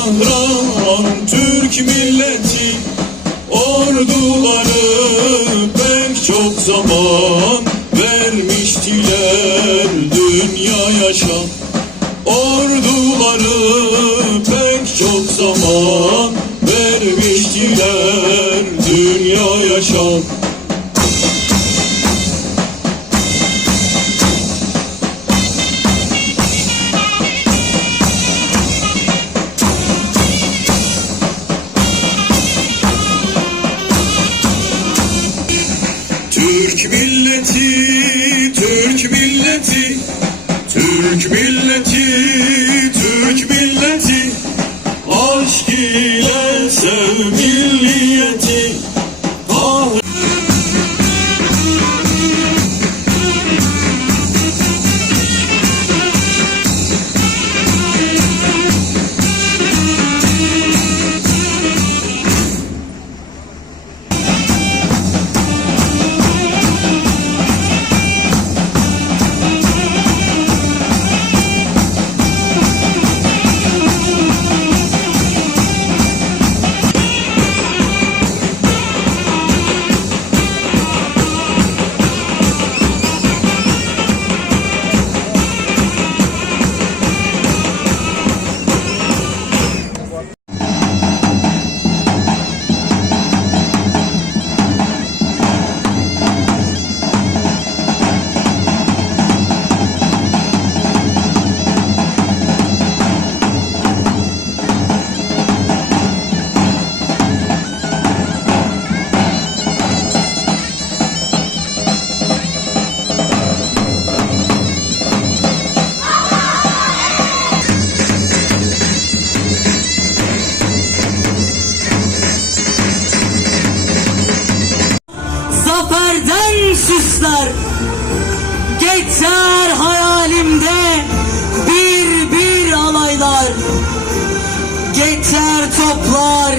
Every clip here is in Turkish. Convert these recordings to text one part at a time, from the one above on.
kahraman Türk milleti Orduları pek çok zaman vermiştiler dünya yaşam Orduları pek çok zaman vermiştiler dünya yaşam Türk milleti, Türk milleti, Türk milleti, Türk milleti, aşk ile sev süsler Geçer hayalimde bir bir alaylar. Geçer toplar,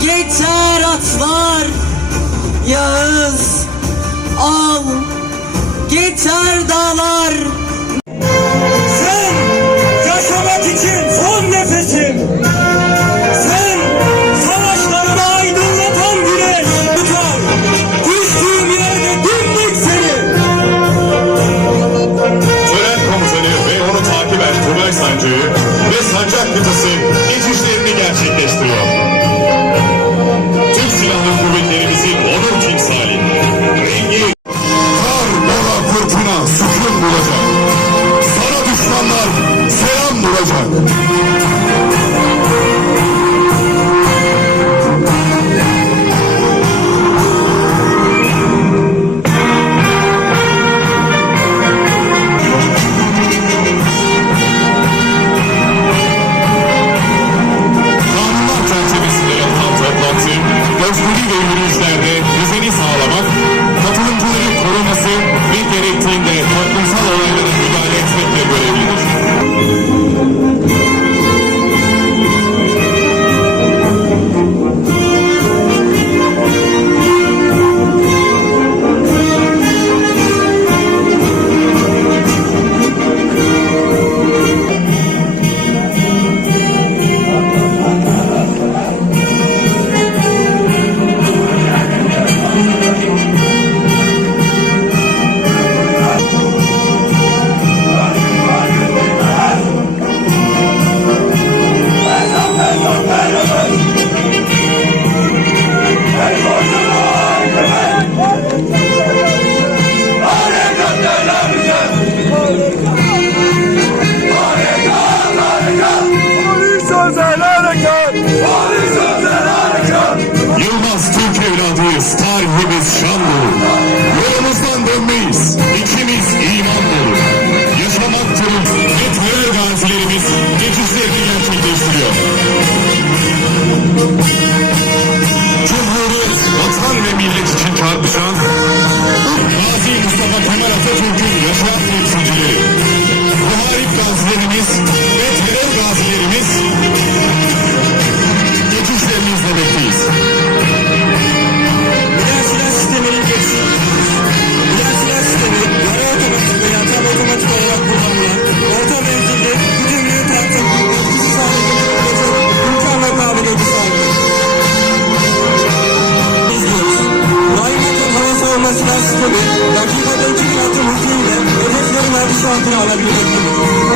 geçer atlar. Yağız al, geçer dağlar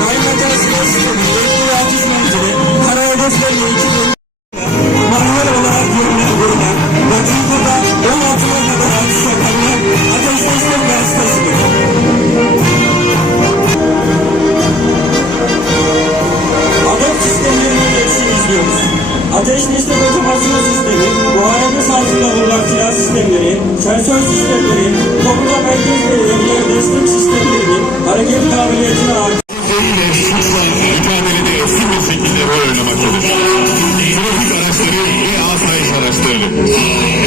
Kaymakas Mesut'un yeni verdiği karar hedeflerle ilgili manuel olarak görünen görünen ve Duygu'da 16 Ateş Mesut'un gazetesidir. Adet sistemlerine geçişi izliyoruz. Ateş Mesut'un otomasyon sistemi, muharebe altında bulunan silah sistemleri, sensör sistemleri, topluma merkez verilen destek sistemlerinin hareket kabiliyetini artırıyor ve suçla mücadelede etkin bir şekilde rol oynamaktadır. Trafik araçları ve asayiş araçları.